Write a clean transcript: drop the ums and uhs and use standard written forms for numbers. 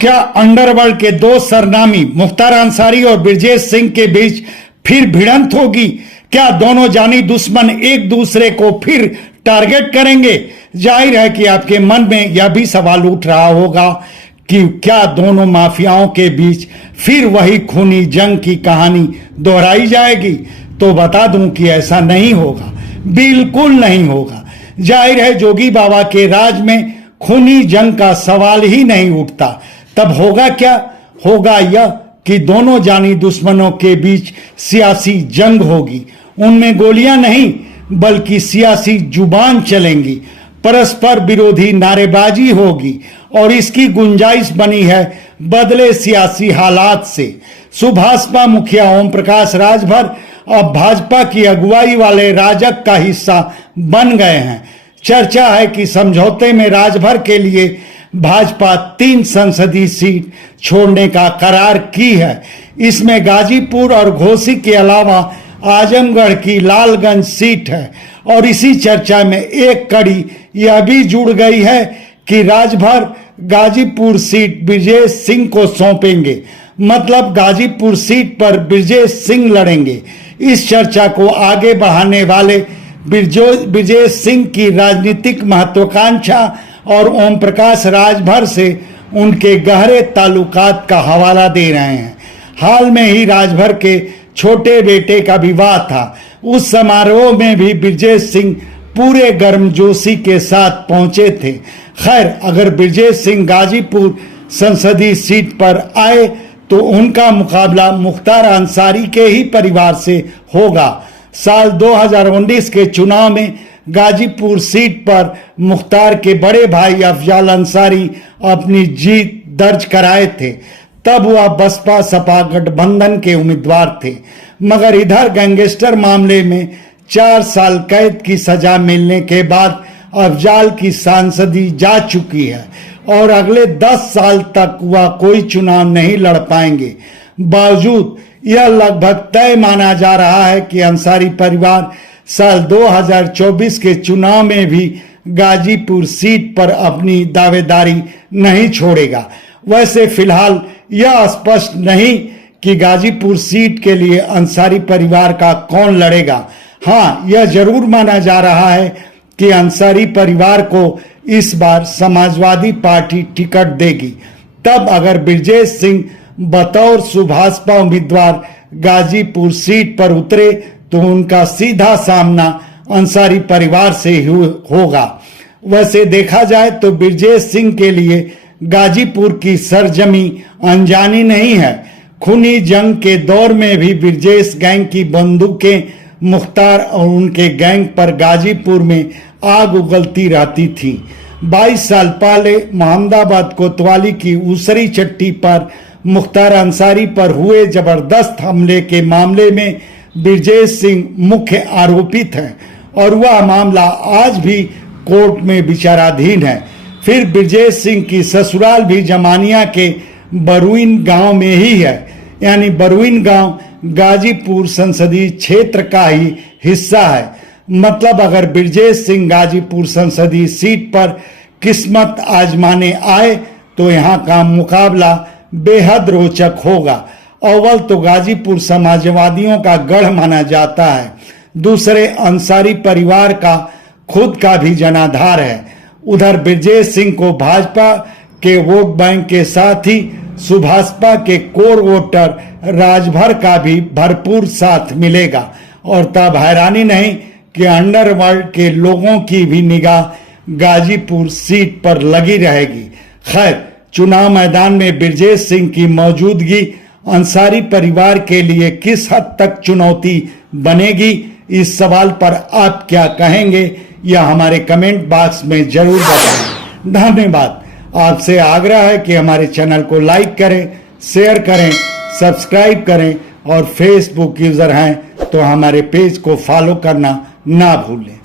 क्या अंडरवर्ल्ड के दो सरनामी मुख्तार अंसारी और ब्रजेश सिंह के बीच फिर भिड़ंत होगी? क्या दोनों जानी दुश्मन एक दूसरे को फिर टारगेट करेंगे? जाहिर है कि आपके मन में यह भी सवाल उठ रहा होगा कि क्या दोनों माफियाओं के बीच फिर वही खूनी जंग की कहानी दोहराई जाएगी? तो बता दूं कि ऐसा नहीं होगा, बिल्कुल नहीं होगा। जाहिर है जोगी बाबा के राज में खूनी जंग का सवाल ही नहीं उठता। तब होगा क्या? होगा यह कि दोनों जानी दुश्मनों के बीच सियासी जंग होगी। उनमें गोलियां नहीं बल्कि सियासी जुबान चलेंगी, परस्पर विरोधी नारेबाजी होगी और इसकी गुंजाइश बनी है बदले सियासी हालात से। सुभाषपा मुखिया ओम प्रकाश राजभर अब भाजपा की अगुवाई वाले राजग का हिस्सा बन गए हैं। चर्चा है कि समझौते में राजभर के लिए भाजपा 3 संसदीय सीट छोड़ने का करार की है। इसमें गाजीपुर और घोसी के अलावा आजमगढ़ की लालगंज सीट है और इसी चर्चा में एक कड़ी यह भी जुड़ गई है कि राजभर गाजीपुर सीट ब्रजेश सिंह को सौंपेंगे, मतलब गाजीपुर सीट पर ब्रजेश सिंह लड़ेंगे। इस चर्चा को आगे बढ़ाने वाले ब्रजेश सिंह की राजनीतिक महत्वाकांक्षा और ओम प्रकाश राजभर से उनके गहरे ताल्लुकात का हवाला दे रहे हैं। हाल में ही राजभर के छोटे बेटे का विवाह था। उस समारोह में भी ब्रजेश सिंह पूरे गर्मजोशी के साथ पहुंचे थे। खैर, अगर ब्रजेश सिंह गाजीपुर संसदीय सीट पर आए तो उनका मुकाबला मुख्तार अंसारी के ही परिवार से होगा। साल 2019 के चुनाव में गाजीपुर सीट पर मुख्तार के बड़े भाई अफजाल अंसारी अपनी जीत दर्ज कराए थे। तब वह बसपा सपा गठबंधन के उम्मीदवार थे, मगर इधर गैंगस्टर मामले में 4 साल कैद की सजा मिलने के बाद अफजाल की सांसदी जा चुकी है और अगले 10 साल तक वह कोई चुनाव नहीं लड़ पाएंगे। बावजूद यह लगभग तय माना जा रहा है कि अंसारी परिवार साल 2024 के चुनाव में भी गाजीपुर सीट पर अपनी दावेदारी नहीं छोड़ेगा। वैसे फिलहाल यह स्पष्ट नहीं कि गाजीपुर सीट के लिए अंसारी परिवार का कौन लड़ेगा। हाँ, यह जरूर माना जा रहा है कि अंसारी परिवार को इस बार समाजवादी पार्टी टिकट देगी। तब अगर ब्रजेश सिंह बतौर सुभाषपा उम्मीदवार गाजीपुर सीट पर उतरे तो उनका सीधा सामना अंसारी परिवार से होगा। वैसे देखा जाए तो ब्रजेश सिंह के लिए गाजीपुर की सरजमी अनजानी नहीं है। खूनी जंग के दौर में भी ब्रजेश गैंग की बंदूकें मुख्तार और उनके गैंग पर गाजीपुर में आग उगलती रहती थी। 22 साल पहले मोहम्मदाबाद कोतवाली की उसरी चट्टी पर मुख्तार अंसारी पर हुए जबरदस्त हमले के मामले में ब्रजेश सिंह मुख्य आरोपित हैं और वह मामला आज भी कोर्ट में विचाराधीन है। फिर ब्रजेश सिंह की ससुराल भी जमानिया के बरुइन गांव में ही है, यानी बरुइन गांव गाजीपुर संसदीय क्षेत्र का ही हिस्सा है। मतलब अगर ब्रजेश सिंह गाजीपुर संसदीय सीट पर किस्मत आजमाने आए तो यहाँ का मुकाबला बेहद रोचक होगा। अव्वल तो गाजीपुर समाजवादियों का गढ़ माना जाता है, दूसरे अंसारी परिवार का खुद का भी जनाधार है। उधर ब्रजेश सिंह को भाजपा के वोट बैंक के साथ ही सुभाषपा के कोर वोटर राजभर का भी भरपूर साथ मिलेगा और तब हैरानी नहीं कि अंडरवर्ल्ड के लोगों की भी निगाह गाजीपुर सीट पर लगी रहेगी। खैर, चुनाव मैदान में ब्रजेश सिंह की मौजूदगी अंसारी परिवार के लिए किस हद तक चुनौती बनेगी, इस सवाल पर आप क्या कहेंगे यह हमारे कमेंट बॉक्स में जरूर बताएं। धन्यवाद। आपसे आग्रह है कि हमारे चैनल को लाइक करें, शेयर करें, सब्सक्राइब करें और फेसबुक यूजर हैं तो हमारे पेज को फॉलो करना ना भूलें।